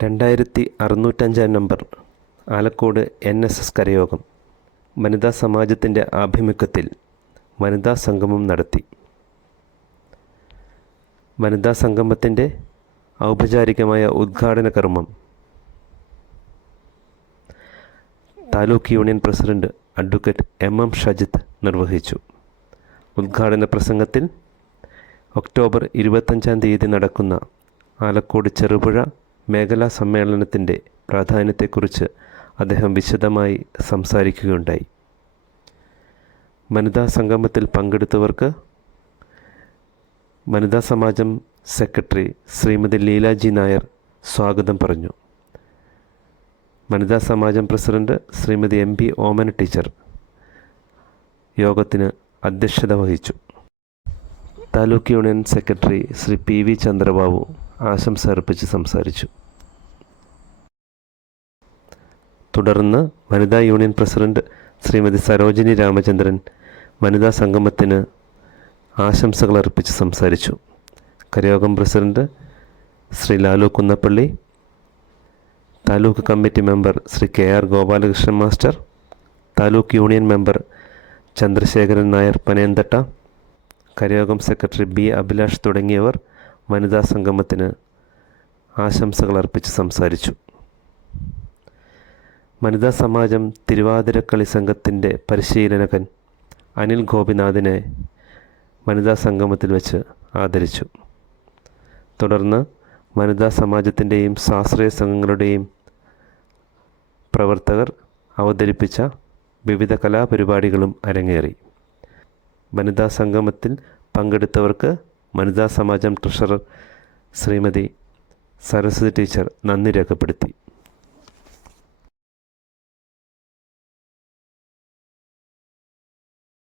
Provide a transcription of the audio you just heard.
2605 number Alakode NSS കരയോഗം വനിതാ സമാജത്തിൻ്റെ ആഭിമുഖ്യത്തിൽ വനിതാ സംഗമം നടത്തി. വനിതാ സംഗമത്തിൻ്റെ ഔപചാരികമായ ഉദ്ഘാടന കർമ്മം taluk union president advocate MM Shajith നിർവഹിച്ചു. ഉദ്ഘാടന പ്രസംഗത്തിൽ ഒക്ടോബർ 25 നടക്കുന്ന ആലക്കോട് ചെറുപുഴ മേഖലാ സമ്മേളനത്തിൻ്റെ പ്രാധാന്യത്തെക്കുറിച്ച് അദ്ദേഹം വിശദമായി സംസാരിക്കുകയുണ്ടായി. വനിതാ സംഗമത്തിൽ പങ്കെടുത്തവർക്ക് വനിതാ സമാജം സെക്രട്ടറി ശ്രീമതി ലീലാജി നായർ സ്വാഗതം പറഞ്ഞു. വനിതാ സമാജം president Shrimati MP Omana teacher യോഗത്തിന് അധ്യക്ഷത വഹിച്ചു. Taluk union secretary Shri PV Chandrababu ആശംസ അർപ്പിച്ച് സംസാരിച്ചു. തുടർന്ന് വനിതാ യൂണിയൻ പ്രസിഡന്റ് ശ്രീമതി സരോജിനി രാമചന്ദ്രൻ വനിതാ സംഗമത്തിന് ആശംസകൾ അർപ്പിച്ച് സംസാരിച്ചു. കരയോഗം president Shri Lalu Kunnappally, taluk committee member Shri KR Gopalakrishnan master, taluk union member Chandrasekharan Nair Panayanthatta, കരയോഗം സെക്രട്ടറി B അഭിലാഷ് തുടങ്ങിയവർ വനിതാ സംഗമത്തിന് ആശംസകൾ അർപ്പിച്ച് സംസാരിച്ചു. വനിതാ സമാജം തിരുവാതിരക്കളി സംഘത്തിൻ്റെ പരിശീലകൻ അനിൽ ഗോപിനാഥിനെ വനിതാ സംഗമത്തിൽ വെച്ച് ആദരിച്ചു. തുടർന്ന് വനിതാ സമാജത്തിൻ്റെയും സ്വാശ്രയ സംഘങ്ങളുടെയും പ്രവർത്തകർ അവതരിപ്പിച്ച വിവിധ കലാപരിപാടികളും അരങ്ങേറി. വനിതാ സംഗമത്തിൽ പങ്കെടുത്തവർക്ക് വനിതാ സമാജം ട്രഷറർ ശ്രീമതി സരസ്വതി ടീച്ചർ നന്ദി രേഖപ്പെടുത്തി.